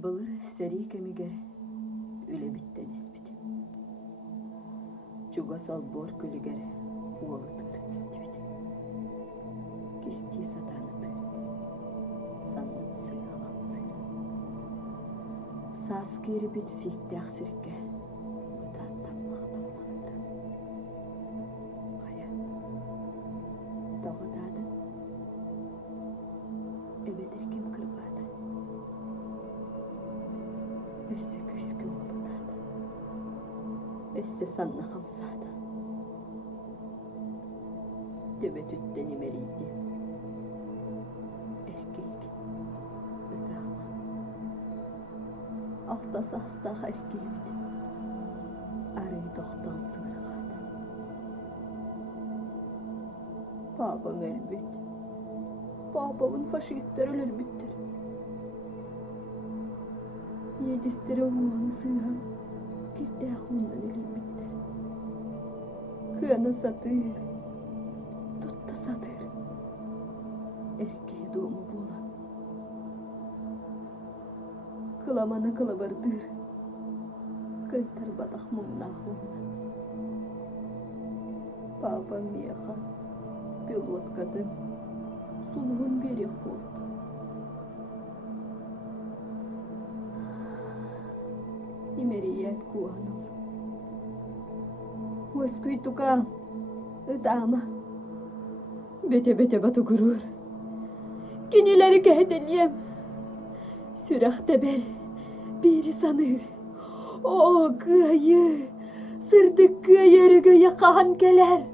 Былыр сәрий кемигер үле биттен испит. Чуга салбор күлігер уолы тыр истибит. Кисти сатаны тырды. Саннын сыйа қамсыйра. Сас кирбит ситтяқ сирке. Бұтан таммақтан мағыра. Қая. Тоғытады. Эбетер кем кырбады. Өссі күскі олытады. Өссі санна қамсады. Төбе түттен емерейді. Эркейк. Үтама. Алтасы астағы әркейбіт. Арый тоқтан сыңырғады. Папам өлбіт. Папамын фашистер өлір біттір. Едістері оғаны сыйған. Кирді ақуыннан өлір біттір. Кыаны сатыр. Тутта сатыр. Эркей доому бола. Кыламаны кылабардыр. Кыйтар батақ мұңын ақуыннан. Папам меха. Пилоткадым. Сулығын берек болды. Имерият куаныл. Өскүй тука ыдама. Бете-бете бату күрір. Кенелері кәденем. Сүрәқті бәр. Бері саныр. О, күйі. Сырды күйі өрігі яқаған келер.